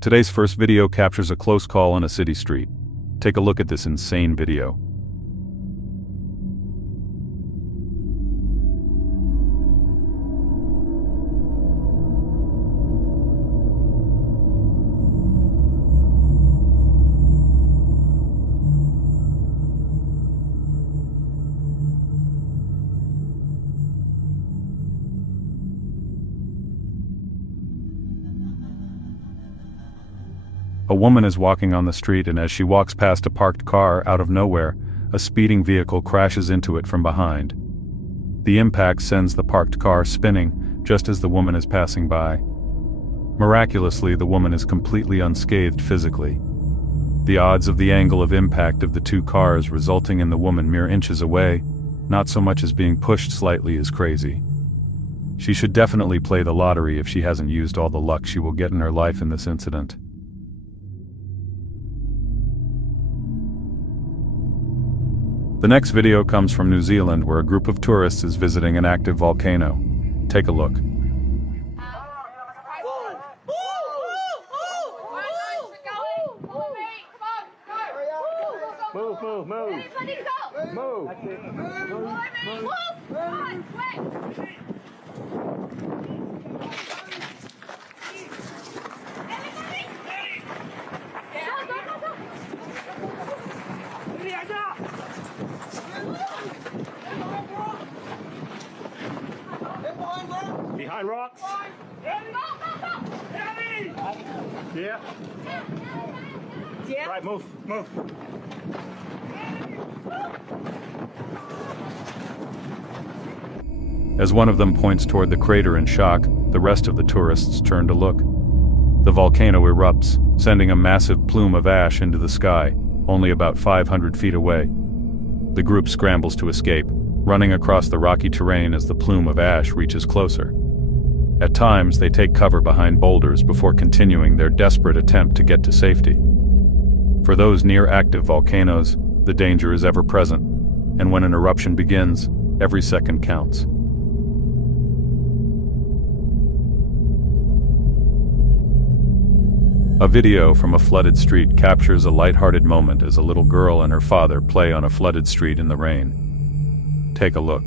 Today's first video captures a close call on a city street. Take a look at this insane video. A woman is walking on the street, and as she walks past a parked car, out of nowhere, a speeding vehicle crashes into it from behind. The impact sends the parked car spinning just as the woman is passing by. Miraculously, the woman is completely unscathed physically. The odds of the angle of impact of the two cars resulting in the woman mere inches away, not so much as being pushed slightly, is crazy. She should definitely play the lottery if she hasn't used all the luck she will get in her life in this incident. The next video comes from New Zealand, where a group of tourists is visiting an active volcano. Take a look. Move, move, move. Everybody go. Move. Behind rocks. Yeah. Yeah. Right, move, move. As one of them points toward the crater in shock, the rest of the tourists turn to look. The volcano erupts, sending a massive plume of ash into the sky, only about 500 feet away. The group scrambles to escape, running across the rocky terrain as the plume of ash reaches closer. At times, they take cover behind boulders before continuing their desperate attempt to get to safety. For those near active volcanoes, the danger is ever present, and when an eruption begins, every second counts. A video from a flooded street captures a lighthearted moment as a little girl and her father play on a flooded street in the rain. Take a look.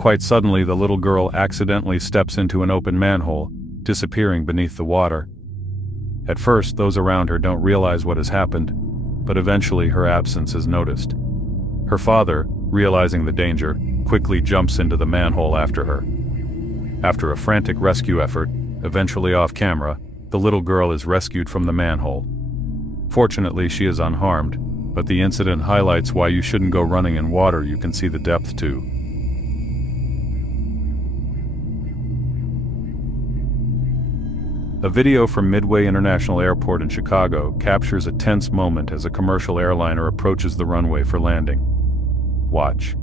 Quite suddenly, the little girl accidentally steps into an open manhole, disappearing beneath the water. At first, those around her don't realize what has happened, but eventually her absence is noticed. Her father, realizing the danger, quickly jumps into the manhole after her. After a frantic rescue effort, eventually off camera, the little girl is rescued from the manhole. Fortunately, she is unharmed, but the incident highlights why you shouldn't go running in water you can see the depth to. A video from Midway International Airport in Chicago captures a tense moment as a commercial airliner approaches the runway for landing. Watch.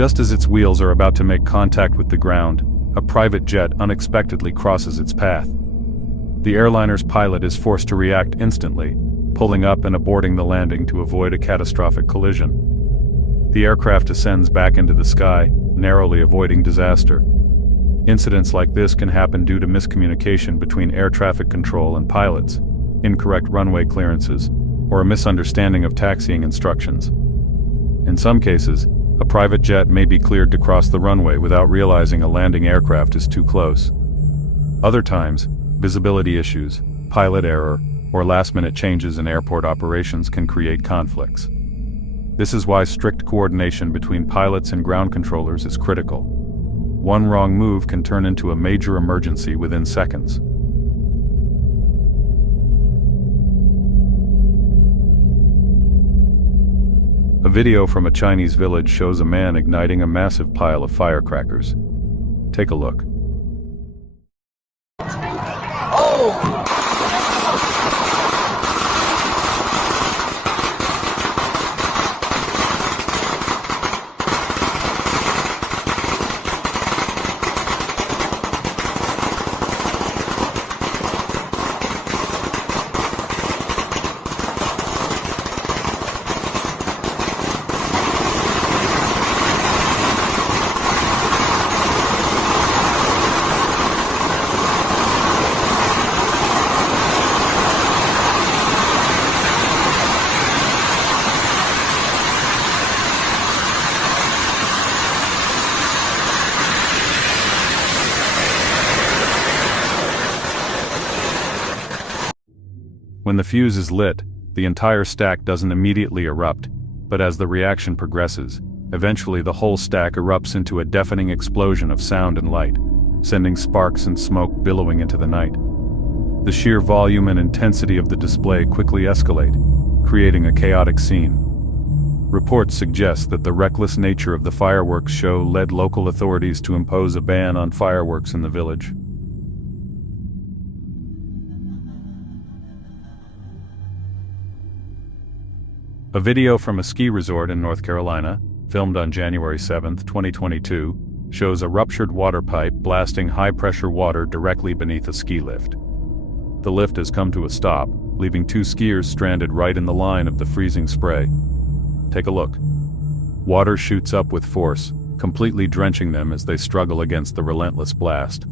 Just as its wheels are about to make contact with the ground, a private jet unexpectedly crosses its path. The airliner's pilot is forced to react instantly, pulling up and aborting the landing to avoid a catastrophic collision. The aircraft ascends back into the sky, narrowly avoiding disaster. Incidents like this can happen due to miscommunication between air traffic control and pilots, incorrect runway clearances, or a misunderstanding of taxiing instructions. In some cases, a private jet may be cleared to cross the runway without realizing a landing aircraft is too close. Other times, visibility issues, pilot error, or last-minute changes in airport operations can create conflicts. This is why strict coordination between pilots and ground controllers is critical. One wrong move can turn into a major emergency within seconds. A video from a Chinese village shows a man igniting a massive pile of firecrackers. Take a look. When the fuse is lit, the entire stack doesn't immediately erupt, but as the reaction progresses, eventually the whole stack erupts into a deafening explosion of sound and light, sending sparks and smoke billowing into the night. The sheer volume and intensity of the display quickly escalate, creating a chaotic scene. Reports suggest that the reckless nature of the fireworks show led local authorities to impose a ban on fireworks in the village. A video from a ski resort in North Carolina, filmed on January 7, 2022, shows a ruptured water pipe blasting high-pressure water directly beneath a ski lift. The lift has come to a stop, leaving two skiers stranded right in the line of the freezing spray. Take a look. Water shoots up with force, completely drenching them as they struggle against the relentless blast.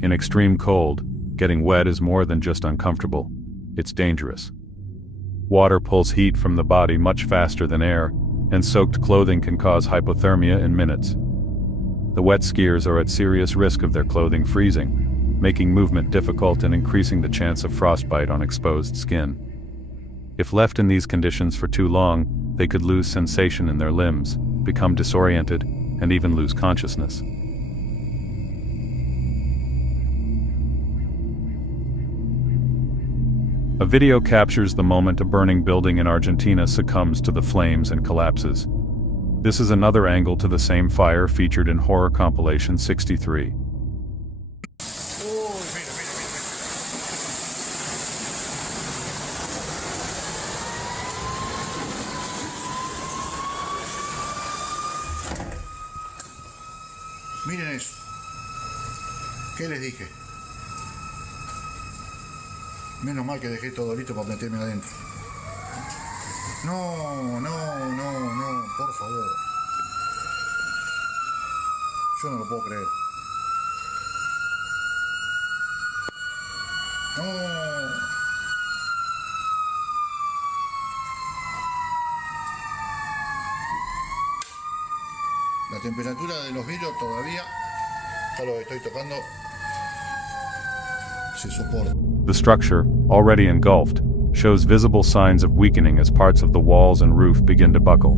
In extreme cold, getting wet is more than just uncomfortable, it's dangerous. Water pulls heat from the body much faster than air, and soaked clothing can cause hypothermia in minutes. The wet skiers are at serious risk of their clothing freezing, making movement difficult and increasing the chance of frostbite on exposed skin. If left in these conditions for too long, they could lose sensation in their limbs, become disoriented, and even lose consciousness. A video captures the moment a burning building in Argentina succumbs to the flames and collapses. This is another angle to the same fire featured in horror compilation 63. Miren eso. ¿Qué les dije? Menos mal que dejé todo listo para meterme adentro. No, por favor. Yo no lo puedo creer. No. La temperatura de los vidrios todavía, ya los estoy tocando, se soporta. The structure, already engulfed, shows visible signs of weakening as parts of the walls and roof begin to buckle.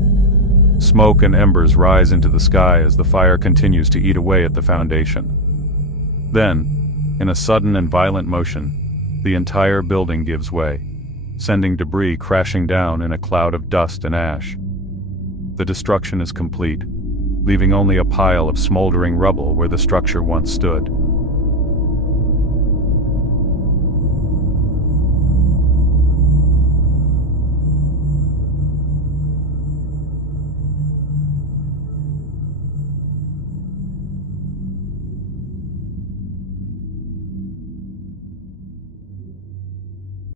Smoke and embers rise into the sky as the fire continues to eat away at the foundation. Then, in a sudden and violent motion, the entire building gives way, sending debris crashing down in a cloud of dust and ash. The destruction is complete, leaving only a pile of smoldering rubble where the structure once stood.